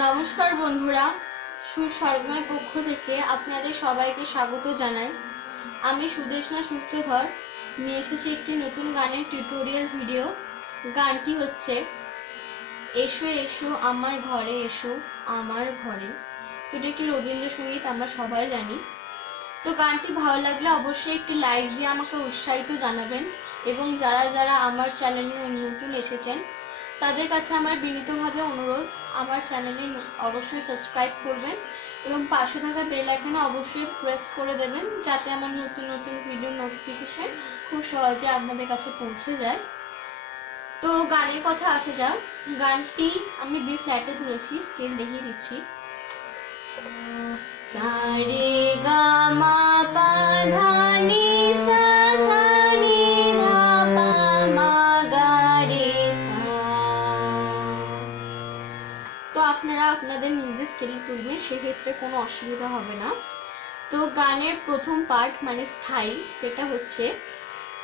নমস্কার বন্ধুরা সুস্বর্গময় পক্ষ থেকে আপনাদের সবাইকে স্বাগত জানাই। আমি সুদেশনা সূত্রধর। নিয়ে এসেছি একটি নতুন গানের টিউটোরিয়াল ভিডিও গানটি হচ্ছে, এসো এসো, আমার ঘরে এসো, আমার ঘরে। তো এটা একটি রবীন্দ্রসঙ্গীত, আমরা সবাই জানি। তো গানটি ভালো লাগলে অবশ্যই একটি লাইক দিয়ে আমাকে উৎসাহিত জানাবেন। এবং যারা যারা আমার চ্যানেলে নতুন এসেছেন তাদের কাছে আমার বিনীতভাবে অনুরোধ, আমার চ্যানেলে অবশ্যই সাবস্ক্রাইব করবেন এবং পাশে থাকা বেল আইকনে অবশ্যই প্রেস করে দেবেন যাতে আমার নতুন নতুন ভিডিও নোটিফিকেশন খুব সহজে আপনাদের কাছে পৌঁছে যায়। তো গানের কথা আসা যাক। গানটি আমি বি ফ্ল্যাটে তুলেছি স্কেল দেখিয়ে দিচ্ছি। সারে গা মা পা ধা নি সা আপনাদের নিজের স্কেলে তুলবেন, সেক্ষেত্রে কোনো অসুবিধা হবে না। তো গানের প্রথম পার্ট মানে স্থায়ী সেটা হচ্ছে,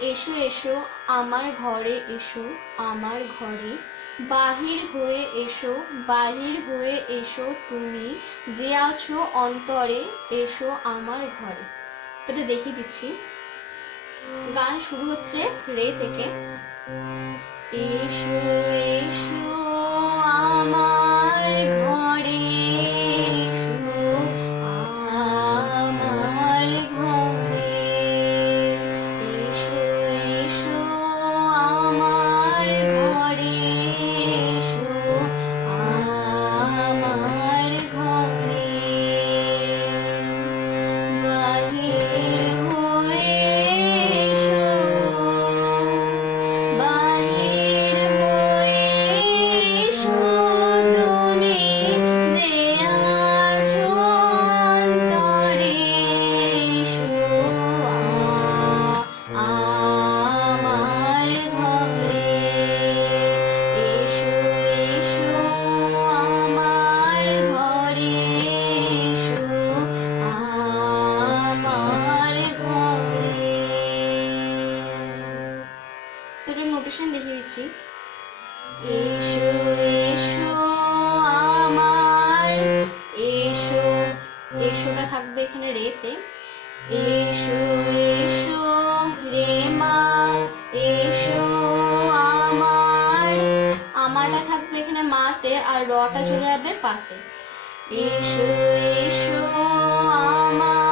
এসো এসো, আমার ঘরে এসো, আমার ঘরে, বাহির হয়ে এসো, বাহির হয়ে এসো তুমি, যে আছো অন্তরে, এসো আমার ঘরে। এটা দেখিয়ে দিচ্ছি। গান শুরু হচ্ছে রে থেকে। এসো এসো এসোটা থাকবে এখানে রেতে। এসো এসো, রে মা, এসো আমার। আমারটা থাকবে এখানে মাতে আর রটা চলে যাবে পাতে। এসো এসো আমার।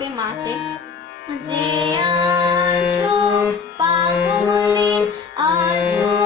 থাকবে মাতে যে আছো পাগমলি আছো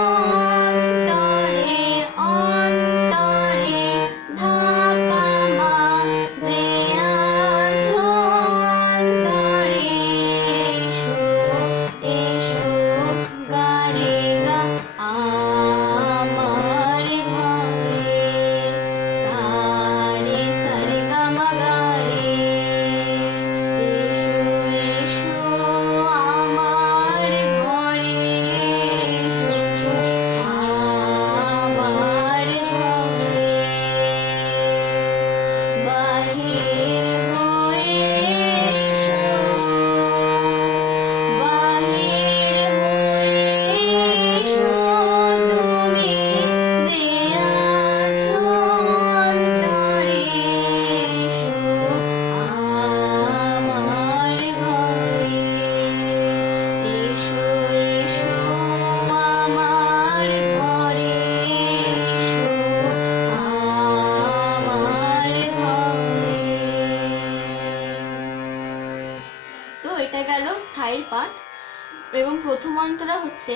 এবং প্রথম অন্তরা হচ্ছে,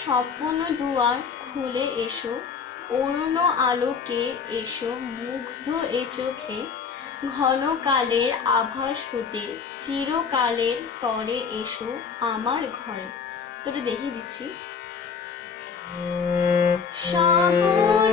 স্বপ্ন দুয়ার খুলে এসো, অরুণ আলোকে এসো, মুগ্ধ এ চোখে ঘনকালের আভাস হতে, চিরকালের তরে এসো আমার ঘরে। তোরে দেখিয়ে দিচ্ছি। সাগর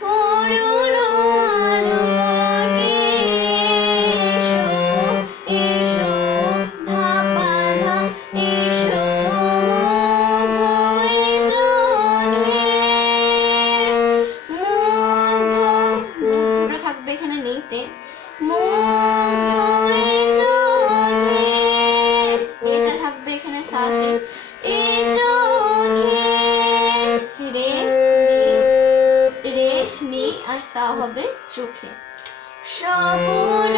Hold on. হবে চোখে। সপন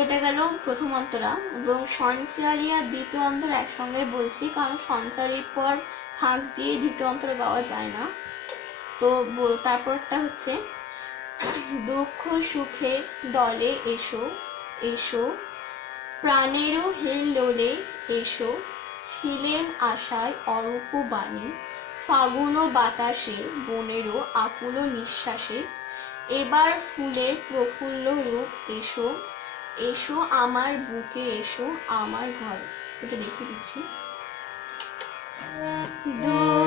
কেটে গেল প্রথম অন্তরা এবং সঞ্চারী আর দ্বিতীয় অন্তর একসঙ্গে বলছি, কারণ সঞ্চারীর পর ফাঁক দিয়ে দ্বিতীয় অন্তর গাওয়া যায় না। তো তারপরটা হচ্ছে, দুঃখ সুখে দলে এসো এসো, প্রাণেরও হিল্লোলে এসো, ছিলেন আশায় অরূপ বাণী, ফাগুনও বাতাসে, বনেরও আকুল নিঃশ্বাসে, এবার ফুলের প্রফুল্ল রূপ এসো এসো আমার বুকে এসো আমার ঘরে। এটা দেখিয়ে দিচ্ছি। দূর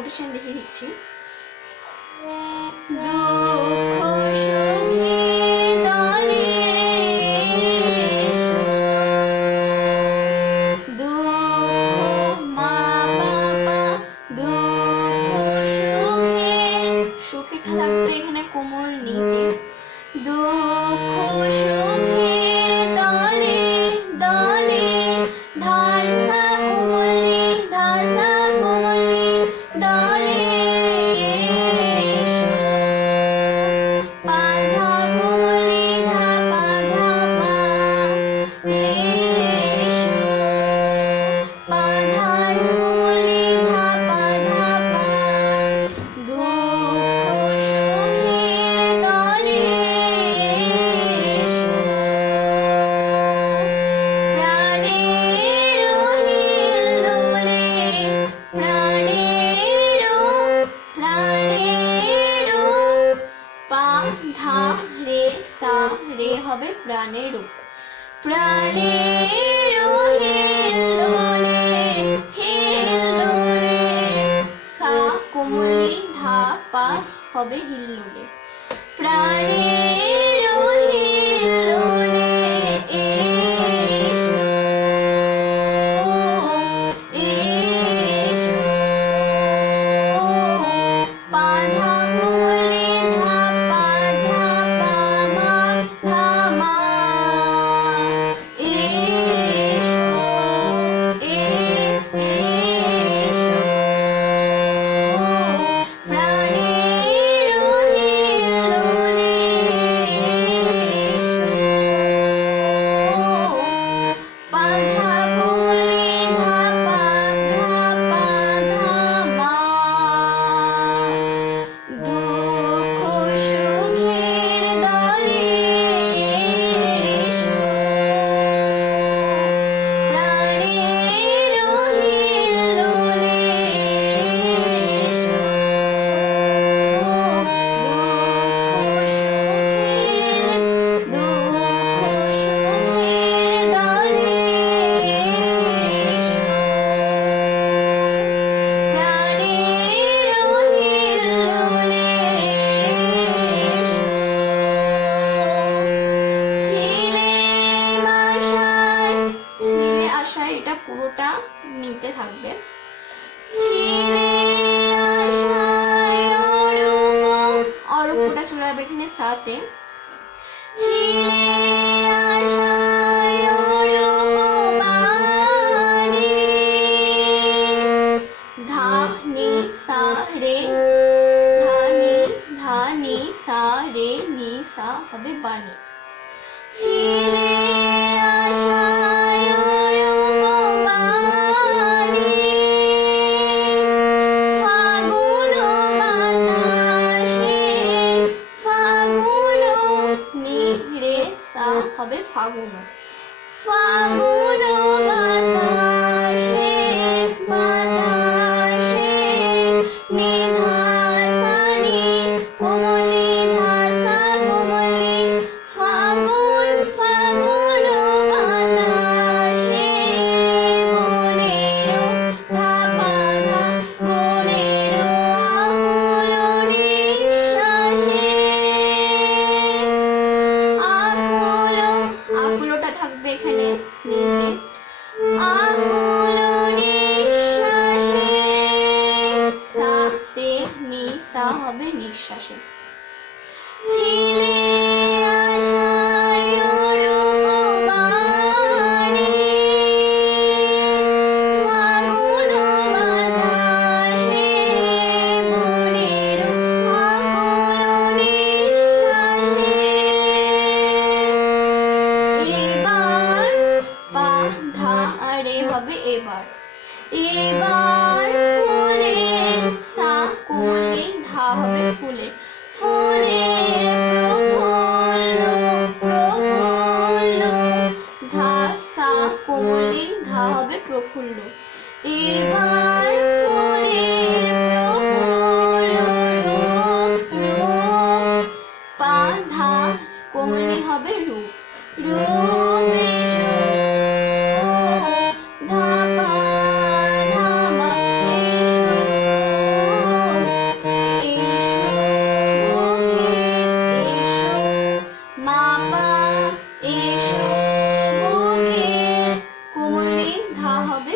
oldu şimdi Hilal için? হবে হিল্লোলে। satin fauna. Fogo! fashion. দেওয়া হবে ফুলে। ফুলে ধা হবে প্রফুল্ল। এবার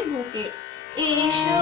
বুকে। এসো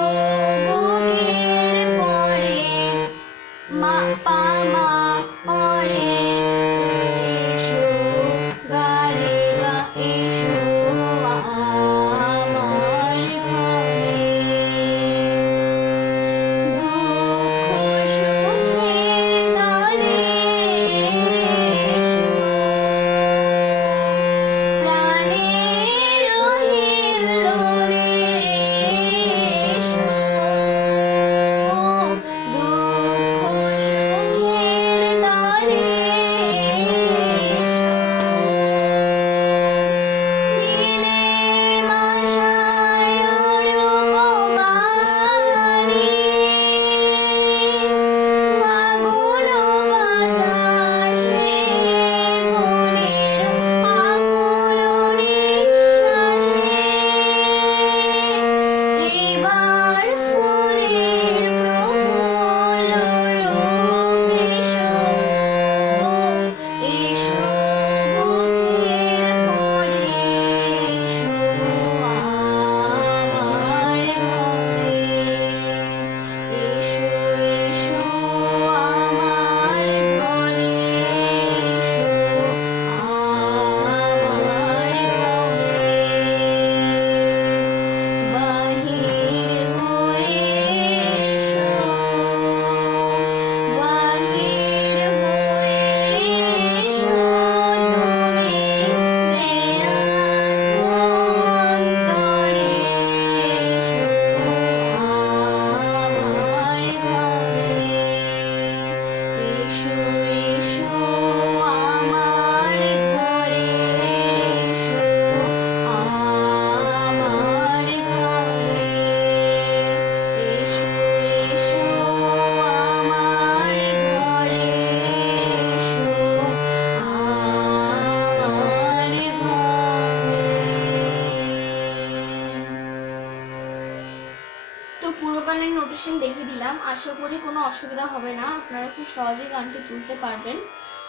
আশা করি কোনো অসুবিধা হবে না। আপনারা খুব সহজেই গানটি তুলতে পারবেন।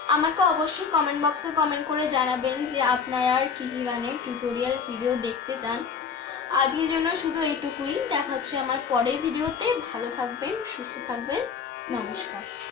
আমাকে অবশ্যই কমেন্ট বক্সে কমেন্ট করে জানাবেন যে আপনারা কী কী গানের টিউটোরিয়াল ভিডিও দেখতে চান। আজকের জন্য শুধু এইটুকুই। দেখাচ্ছি আমার পরের ভিডিওতে ভালো থাকবেন, সুস্থ থাকবেন। নমস্কার।